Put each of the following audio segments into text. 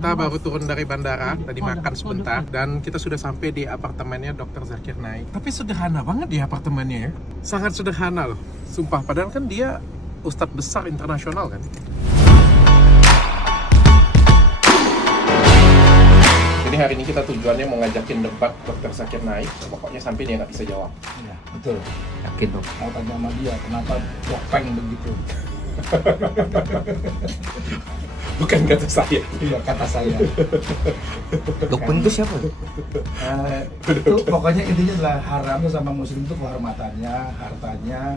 Kita baru turun dari bandara, tadi makan sebentar, dan kita sudah sampai di apartemennya Dr. Zakir Naik. Tapi sederhana banget di apartemennya ya. Sangat sederhana loh, sumpah. Padahal kan dia ustadz besar internasional kan. Jadi hari ini kita tujuannya mau ngajakin debat Dr. Zakir Naik, pokoknya sampai dia nggak bisa jawab. Iya, betul. Yakin dong. Mau tanya sama dia, kenapa topeng begitu? Bukan kata saya. Iya, kata saya. Dokpen itu siapa? Itu pokoknya intinya adalah haram sama muslim itu kehormatannya, hartanya,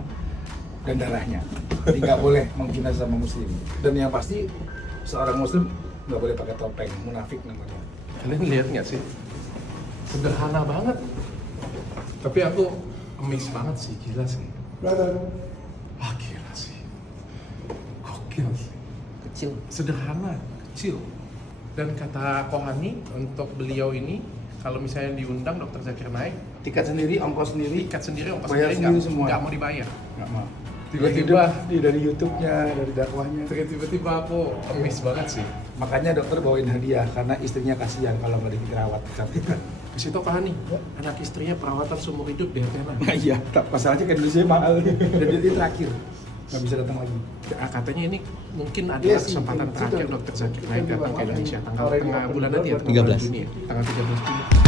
dan darahnya. Jadi nggak boleh menghina sama muslim. Dan yang pasti seorang muslim nggak boleh pakai topeng, munafik namanya. Kalian lihat nggak sih? Sederhana banget. Tapi aku amazed banget sih, gila sih. Wah gila sih. Gokil sih. Kecil. Sederhana, kecil. Dan kata Kohani untuk beliau ini, kalau misalnya diundang Dr. Zakir Naik, Tiket sendiri, ongkos sendiri, tiket sendiri, ongkos bayar sendiri sendiri semua. nggak mau dibayar. nggak mau. Tiba-tiba, dari YouTube-nya, dari dakwahnya. tiba-tiba aku amazed banget sih. Makanya dokter bawain hadiah karena istrinya kasihan kalau nggak dirawat kecantikan. Kasih tau Kohani, anak istrinya perawatan seumur hidup di Athena. Nah, iya, masalahnya kan Indonesia mahal dan dia terakhir nggak bisa datang lagi. Katanya ini mungkin adalah Yes, kesempatan itu. terakhir Dr. Zakir Naik datang ke Indonesia tanggal tengah bulan nanti ya, 13. Juni ya, tanggal 13 Juni.